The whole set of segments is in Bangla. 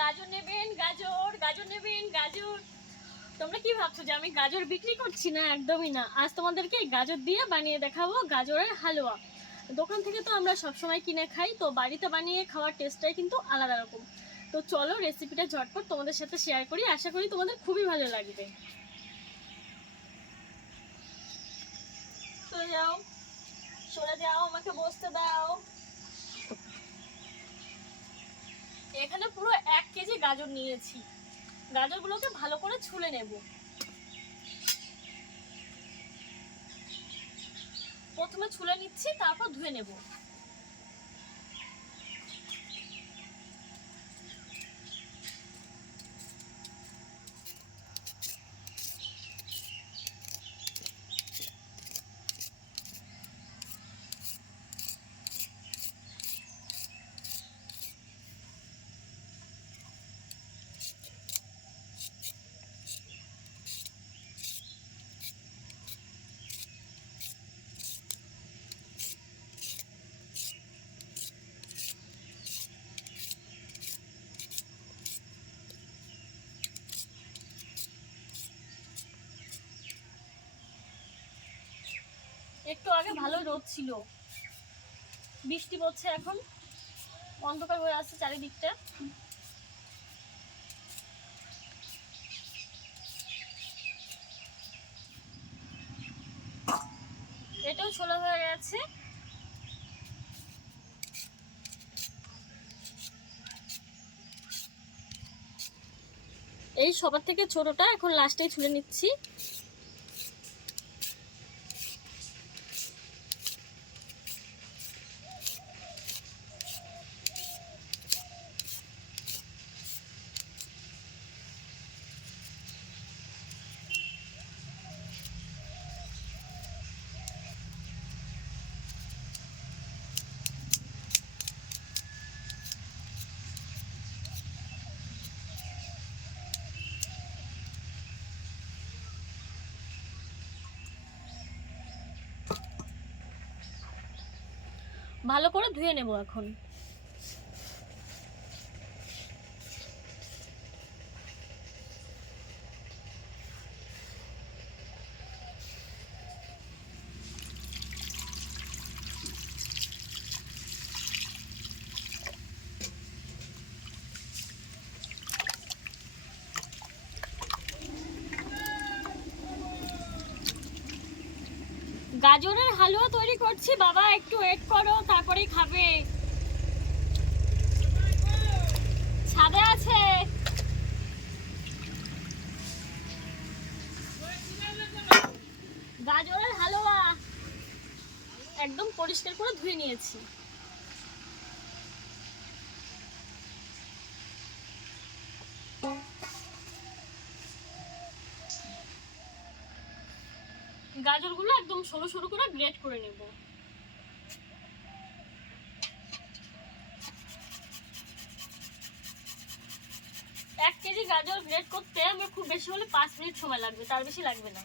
গাজর নেবেন, গাজর গাজর নেবেন, গাজর। তোমরা কি ভাবছ যে আমি গাজর বিক্রি করছি না? একদমই না। আজ তোমাদেরকে গাজর দিয়ে বানিয়ে দেখাবো গাজরের হালুয়া। দোকান থেকে তো আমরা সবসময় কিনে খাই, তো বাড়িতে বানিয়ে খাওয়ার টেস্টটাই কিন্তু আলাদা রকম। তো চলো রেসিপিটা ঝটপট তোমাদের সাথে শেয়ার করি। আশা করি তোমাদের খুবই ভালো লাগবে। চলে যাও। চলে যাও, আমাকে বসতে দাও। এখানে পুরো এক কেজি গাজর নিয়েছি। গাজরগুলোকে ভালো করে ছুলে নেব। প্রথমে ছুলে নিচ্ছি, তারপর ধুয়ে নেব। একটু আগে ভালো রোদ ছিল। বৃষ্টি পড়ছে এখন। অন্ধকার হয়ে আসছে চারিদিকটা। এটাও ছোলা হয়ে গেছে। এই সবার থেকে ছোটটা এখন লাস্টেই ছুলে নিচ্ছি। ভালো করে ধুয়ে নেব এখন। গাজরের হালুয়া তৈরি করছি, বাবা, একটু ওয়েট করো, তারপরেই খাবে। ছাদে আছে। গাজরের হালুয়া। একদম পরিষ্কার করে ধুয়ে নিয়েছি। গাজরগুলো একদম সরু সরু করে গ্রেট করে নেব। এক কেজি গাজর গ্রেট করতে আমার খুব বেশি হলে পাঁচ মিনিট সময় লাগবে, তার বেশি লাগবে না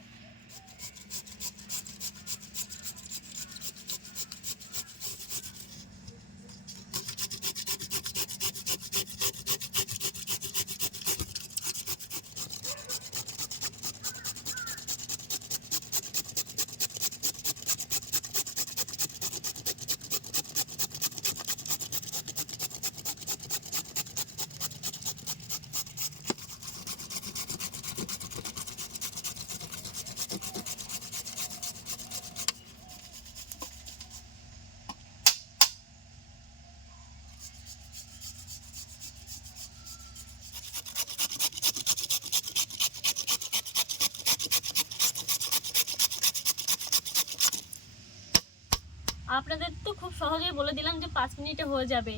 আপনাদের তো খুব সহজেই বলে দিলাম যে পাঁচ মিনিটে হয়ে যাবে।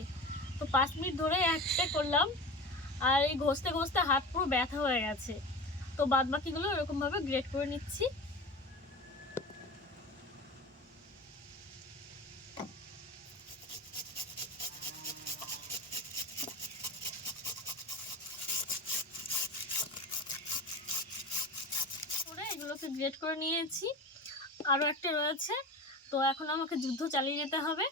তো পাঁচ মিনিট ধরে একটা করলাম, আর এই ঘষতে ঘষতে হাত পুরো ব্যথা হয়ে গেছে। তো বাদ বাকিগুলো এরকমভাবে গ্রেট করে নিচ্ছি। এগুলোকে গ্রেট করে নিয়েছি। আরও একটা রয়েছে। তো এখন আমাকে যুদ্ধ চালিয়ে যেতে হবে।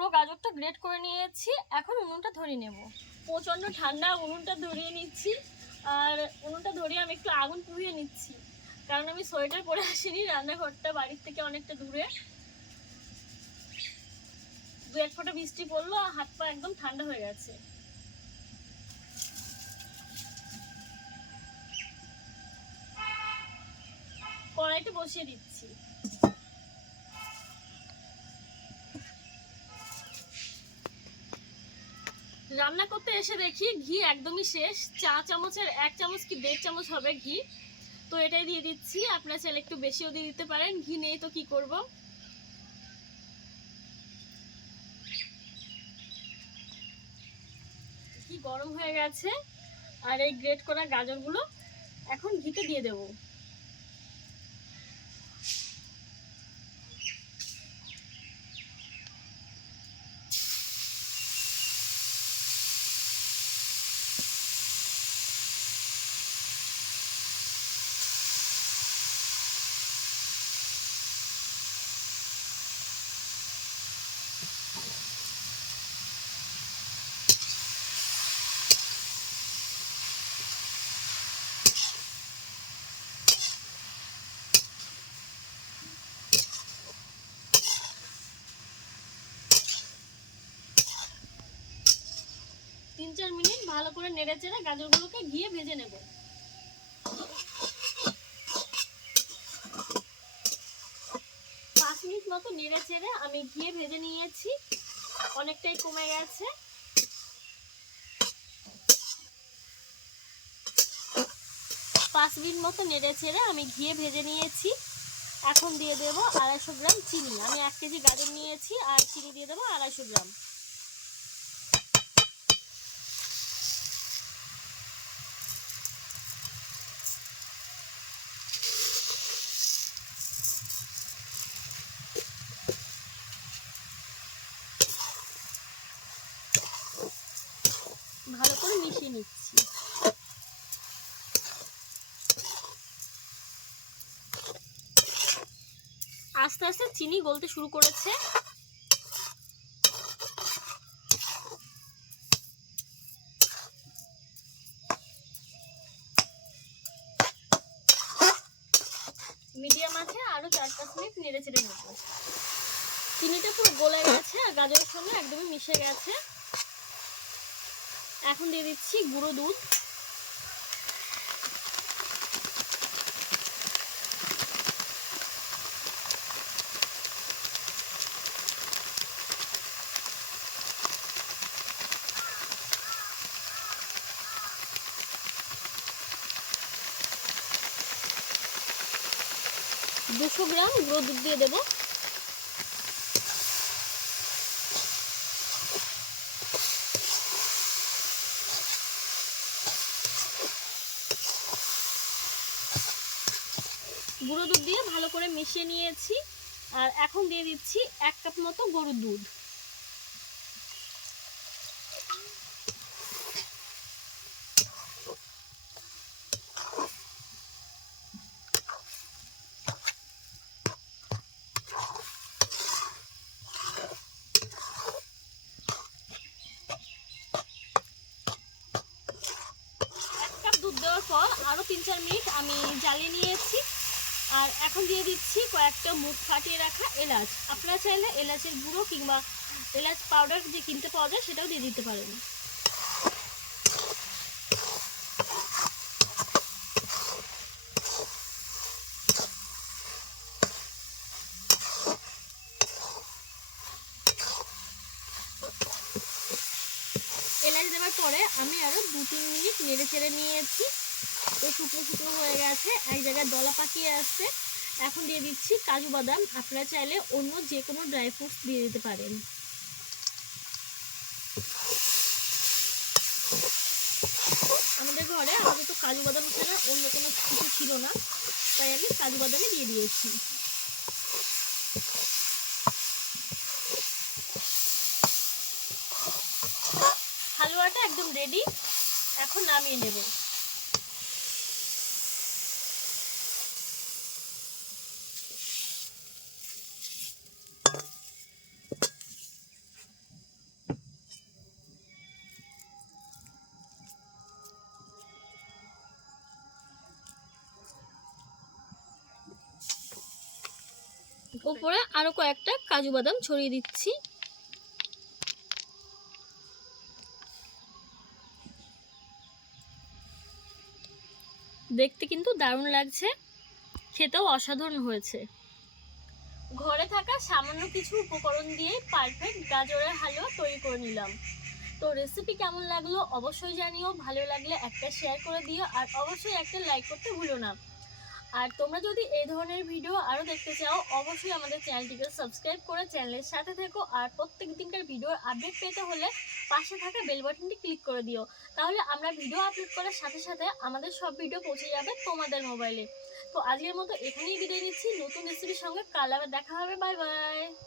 গ্রেট করে নিয়েছি। এখন উনুনটা ধরিয়ে নেব। প্রচণ্ড ঠান্ডা, উনুনটা ধরিয়ে নিচ্ছি। আর উনুনটা ধরিয়ে আমি একটু আগুন পুড়িয়ে নিচ্ছি। কারণ আমি সোয়েটার পরে আসিনি, রান্নাঘরটা বাড়ির থেকে অনেকটা দূরে। দু এক ফোঁটা বৃষ্টি পড়ল, আর হাত পা একদম ঠান্ডা হয়ে গেছে। কড়াইতে বসিয়ে দিচ্ছি। রান্না করতে এসে দেখি ঘি একদমই শেষ। চা চামচের এক চামচ কি দেড় চামচ হবে ঘি। তো এটাই দিয়ে দিচ্ছি। আপনার চাইলে একটু বেশিও দিয়ে দিতে পারেন। ঘি নেই তো কি করব? ঘি গরম হয়ে গেছে। আর এই গ্রেট করা গাজরগুলো এখন ঘিতে দিয়ে দেবো তিন চার মিনিট ভালো করে নেড়ে চেড়ে গাজরগুলোকে ঘিয়ে ভেজে নেব। পাঁচ মিনিট মতো নেড়ে চেড়ে আমি ঘিয়ে ভেজে নিয়েছি। অনেকটাই কমে গেছে। পাঁচ মিনিট মতো নেড়ে চেড়ে আমি ঘিয়ে ভেজে নিয়েছি। এখন দিয়ে দেবো আড়াইশো গ্রাম চিনি। আমি এক কেজি গাজর নিয়েছি আর চিনি দিয়ে দেবো আড়াইশো গ্রাম ভালো করে মিশিয়ে নিচ্ছি আস্তে চিনি গলতে শুরু করেছে। মিডিয়াম আছে, আরও চার পাঁচ মিনিট নেড়ে চেড়ে নেব। চিনিটা পুরো গলে গেছে আর গাজরের সঙ্গে একদমই মিশে গেছে। এখন দিয়ে দিচ্ছি গুঁড়ো দুধ। দুশো গ্রাম গুঁড়ো দুধ দিয়ে দেবো। গুঁড়ো দুধ দিয়ে ভালো করে মিশিয়ে নিয়েছি। আর এখন দিয়ে দিচ্ছি এক কাপ মতো গরুর দুধ এক কাপ দুধ দেওয়ার পর আরও তিন চার মিনিট আমি জ্বালিয়ে নিয়েছি আর এখন দিয়ে দিচ্ছি কয়েকটা মুখ ফাটিয়ে রাখা এলাচ। আপনারা চাইলে এলাচের গুঁড়ো কিংবা এলাচ পাউডার যে কিনতে পাওয়া যায় সেটাও দিয়ে দিতে পারেন। এলাচ দেওয়ার পরে আমি আরও দু তিন মিনিট নেড়ে চেড়ে নিয়েছি। তো শুকনো শুকনো হয়ে গেছে, এক জায়গায় দলা পাকিয়ে আসছে। এখন দিয়ে দিচ্ছি কাজু বাদাম। আপনারা চাইলে অন্য যে কোনো ড্রাই ফ্রুটস দিয়ে দিতে পারেন। আমাদের ঘরে আপাতত কাজু বাদাম ছাড়া অন্য কোনো কিছু ছিল না, তাই আমি কাজু বাদামই দিয়ে দিয়েছি। হালুয়াটা একদম রেডি এখন নামিয়ে নেব। উপরে আরও কয়েকটা কাজু বাদাম ছড়িয়ে দিচ্ছি। দেখতে কিন্তু দারুণ লাগছে, খেতেও অসাধারণ হয়েছে। ঘরে থাকা সামান্য কিছু উপকরণ দিয়ে পারফেক্ট গাজরের হালুয়া তৈরি করে নিলাম। তো রেসিপি কেমন লাগল অবশ্যই জানিও, ভালো লাগলে একটা শেয়ার করে দিও, আর অবশ্যই একটা লাইক করতে ভুলো না। আর তোমরা যদি এই ধরনের ভিডিও আরও দেখতে চাও, অবশ্যই আমাদের চ্যানেলটিকে সাবস্ক্রাইব করে চ্যানেলের সাথে থেকো আর প্রত্যেক দিনকার ভিডিওর আপডেট পেতে হলে পাশে থাকা বেল বাটনটি ক্লিক করে দিও। তাহলে আমরা ভিডিও আপলোড করার সাথে সাথে আমাদের সব ভিডিও পৌঁছে যাবে তোমাদের মোবাইলে তো আজকের মতো এখানেই বিদায় নিচ্ছি। নতুন রেসিপির সঙ্গে কাল আবার দেখা হবে। Bye bye